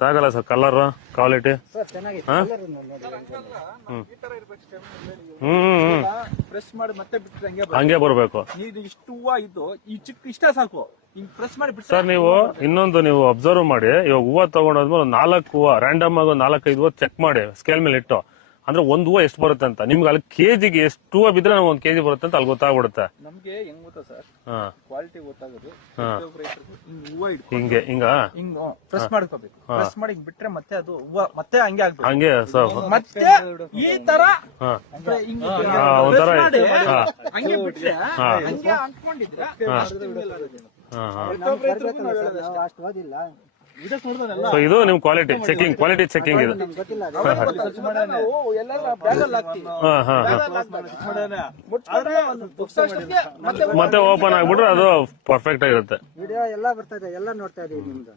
ಸಾಕಲ್ಲ sir colour quality press ಮಾಡಿ ಮತ್ತೆ ಬಿಟ್ಟರೆ ಹಂಗೆ ಬರ್ಬೇಕು. ಇದು ಇಷ್ಟು ಹೂವ ಇದ್ದು ಈ ಚಿಕ್ಕ ಇಷ್ಟ ಸಾಕು, ಹಿಂಗ್ ಪ್ರೆಸ್ ಮಾಡಿ ಬಿಟ್ಟು ಸರ್ ನೀವು ಇನ್ನೊಂದು ನೀವು ಅಬ್ಸರ್ವ್ ಮಾಡಿ, ಇವಾಗ ಹೂವ ತಗೊಂಡಾದ್ಮೇಲೆ 4 ಹೂವ ರ್ಯಾಂಡಮ್ ಆಗಿ 4-5 ಹೂವ ಚೆಕ್ ಮಾಡಿ ಸ್ಕೇಲ್ ಮೇಲೆ ಇಟ್ಟು, ಅಂದ್ರೆ ಒಂದ್ ಹೂವ ಎಷ್ಟು ಬರುತ್ತೆ ಅಂತ ನಿಮ್ಗೆ ಅಲ್ಲಿ ಕೆಜಿಗೆ ಎಷ್ಟು ಹೂವ ಬಿದ್ರೆ ನಮ್ಗೆ 1 ಕೆಜಿ ಬರುತ್ತೆ ಅಂತ ಅಲ್ಲಿ ಗೊತ್ತಾಗ್ಬಿಡುತ್ತೆ. ನಮ್ಗೆ ಹೆಂಗ್ ಗೊತ್ತಾ ಸರ್, ಕ್ವಾಲಿಟಿ ಗೊತ್ತಾಗೋದು ಹೂವ ಹಿಂಗೆ ಹಿಂಗ ಹಿಂಗ್ ಪ್ರೆಸ್ ಮಾಡ್ಕೋಬೇಕು. ಪ್ರೆಸ್ ಮಾಡಿ ಹಿಂಗ್ ಬಿಟ್ರೆ ಮತ್ತೆ ಅದು ಹೂವ ಮತ್ತೆ ಹಂಗೆ ಆಗ್ಬೇಕು. ಹಂಗೆ ಸರ್ ಮತ್ತೆ ಈ ತರ ಒಂಥರ ಹಂಗೆ ಬಿಟ್ರೆ ಹಂಗೆ ಅಂಟ್ಕೊಂಡಿದ್ರೆ ಸೊ ಇದು ನಿಮ್ ಕ್ವಾಲಿಟಿ ಚೆಕಿಂಗ್ ಇದು. ಮತ್ತೆ ಓಪನ್ ಆಗ್ಬಿಟ್ರೆ ಅದು ಪರ್ಫೆಕ್ಟ್ ಆಗಿರುತ್ತೆ. ವಿಡಿಯೋ ಎಲ್ಲ ಬರ್ತಾ ಇದೆ, ಎಲ್ಲ ನೋಡ್ತಾ ಇದೀವಿ ನಿಮ್ದು.